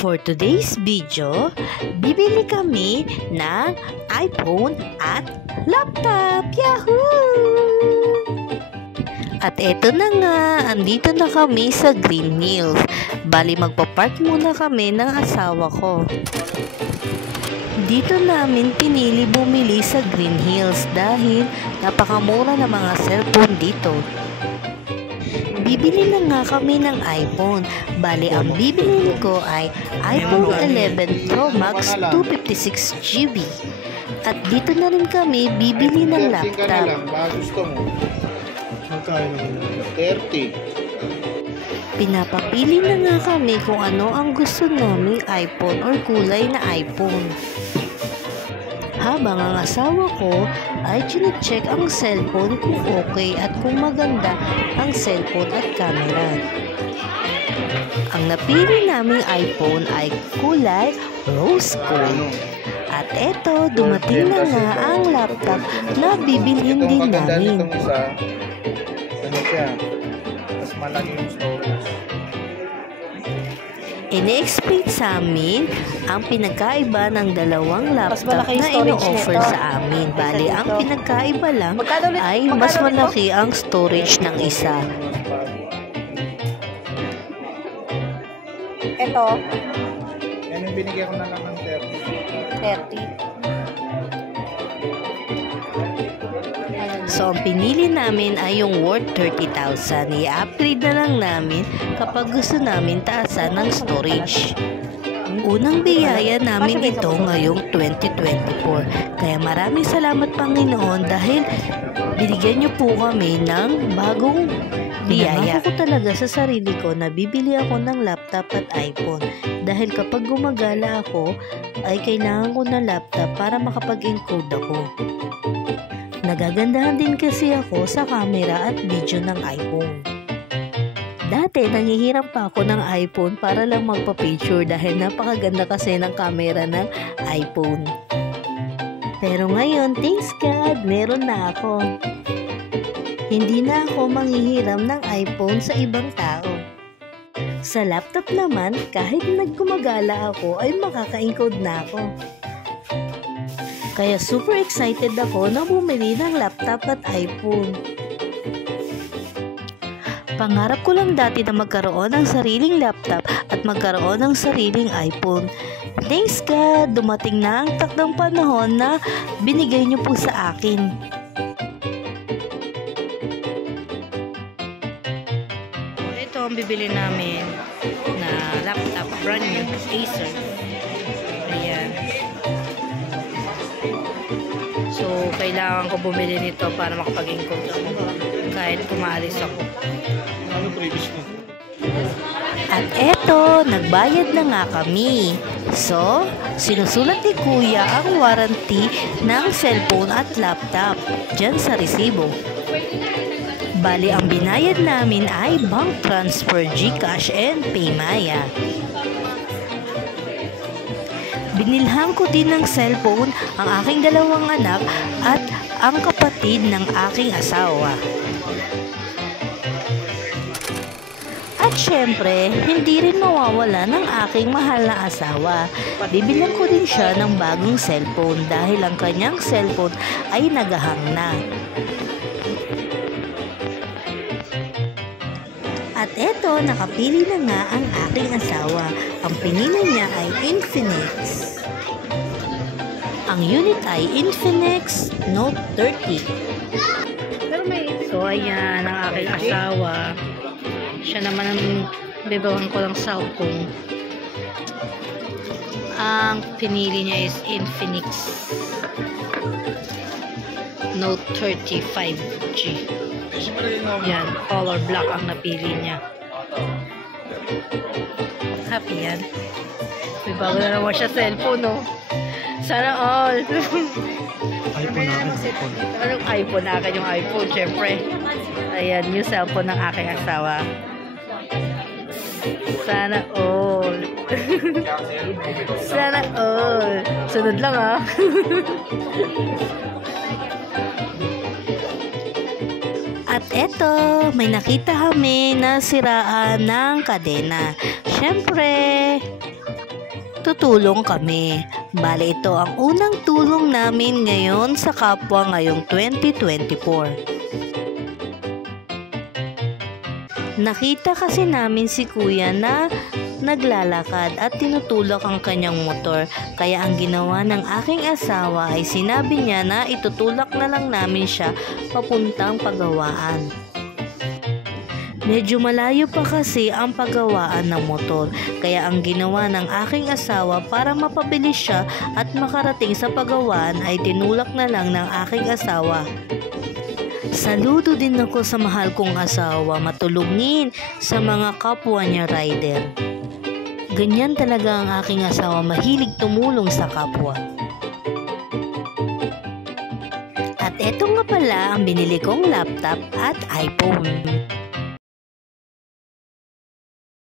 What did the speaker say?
For today's video, bibili kami ng iPhone at laptop. Yahoo! At eto na nga, andito na kami sa Green Hills. Bali magpapark muna kami ng asawa ko. Dito namin pinili bumili sa Green Hills dahil napakamura ng mga cellphone dito. Bibili na nga kami ng iPhone. Bali ang bibilin ko ay iPhone 11 Pro Max 256GB. At dito na rin kami bibili ng laptop. Gusto mo? Magkano? 30. Pinapapili na nga kami kung ano ang gusto naming iPhone or kulay na iPhone. Habang ang asawa ko ay chine-check ang cellphone kung okay at kung maganda ang cellphone at camera. Ang napili naming iPhone ay kulay rose gold. At eto, dumating na nga ang laptop na bibilhin din namin. Ano siya? Mas malaki yung storage. Ine-explain sa amin ang pinagkaiba ng dalawang laptop na ino-offer sa amin. Bali, ang pinagkaiba lang ay mas malaki ang storage ng isa. Ito, Yan yung binigyan ko na lang ng 30. 30. So, ang pinili namin ay yung worth 30,000. I-upgrade na lang namin kapag gusto namin taasan ng storage. Unang biyaya namin ito ngayong 2024. Kaya maraming salamat Panginoon dahil binigyan niyo po kami ng bagong biyaya. Pinangako ko talaga sa sarili ko na bibili ako ng laptop at iPhone. Dahil kapag gumagala ako, ay kailangan ko ng laptop para makapag-encode ako. Nagagandahan din kasi ako sa camera at video ng iPhone. Dati, nangihiram pa ako ng iPhone para lang magpa-picture dahil napakaganda kasi ng camera ng iPhone. Pero ngayon, thanks God, meron na ako. Hindi na ako manghihiram ng iPhone sa ibang tao. Sa laptop naman, kahit nagkumagala ako ay makaka-encode na ako. Kaya super excited ako na bumili ng laptop at iPhone. Pangarap ko lang dati na magkaroon ng sariling laptop at magkaroon ng sariling iPhone. Thanks God, dumating na ang takdang panahon na binigay niyo po sa akin. Ito ang bibili namin na laptop, brand new, Acer. Ayan. So, kailangan ko bumili nito para makapag-encode ako kahit kumaalis ako. Ano previous na? At eto, nagbayad na nga kami. So, sinusulat ni Kuya ang warranty ng cellphone at laptop dyan sa resibo. Bali, ang binayad namin ay bank transfer, GCash and Paymaya. Binilhan ko din ng cellphone ang aking dalawang anak at ang kapatid ng aking asawa. At syempre, hindi rin mawawala ng aking mahal na asawa. Bibilan ko din siya ng bagong cellphone dahil ang kanyang cellphone ay nagahang na. At eto, nakapili na nga ang aking asawa. Ang pinili niya ay Infinix. Ang unit ay Infinix Note 30. So, ayan ang aking asawa. Siya naman ang bibawan ko ng cellphone. Ang pinili niya is Infinix Note 30 5G. Yan, color black ang napili niya. Happy yan. May bago na naman siya cellphone, no? Sana all. iPhone namin. Anong iPhone na akin yung iPhone, syempre. Ayan, yung cellphone ng aking asawa. Sana all. Sana all. Sunod lang, ah. At eto, may nakita kami na siraan ng kadena. Syempre, tutulong kami. Bale, ito ang unang tulong namin ngayon sa kapwa ngayong 2024. Nakita kasi namin si kuya na naglalakad at tinutulak ang kanyang motor. Kaya ang ginawa ng aking asawa ay sinabi niya na itutulak na lang namin siya papuntang pagawaan. Medyo malayo pa kasi ang paggawaan ng motor, kaya ang ginawa ng aking asawa para mapabilis siya at makarating sa paggawaan ay tinulak na lang ng aking asawa. Saludo din ako sa mahal kong asawa, matulungin sa mga kapwa niya rider. Ganyan talaga ang aking asawa, mahilig tumulong sa kapwa. At eto nga pala ang binili kong laptop at iPhone.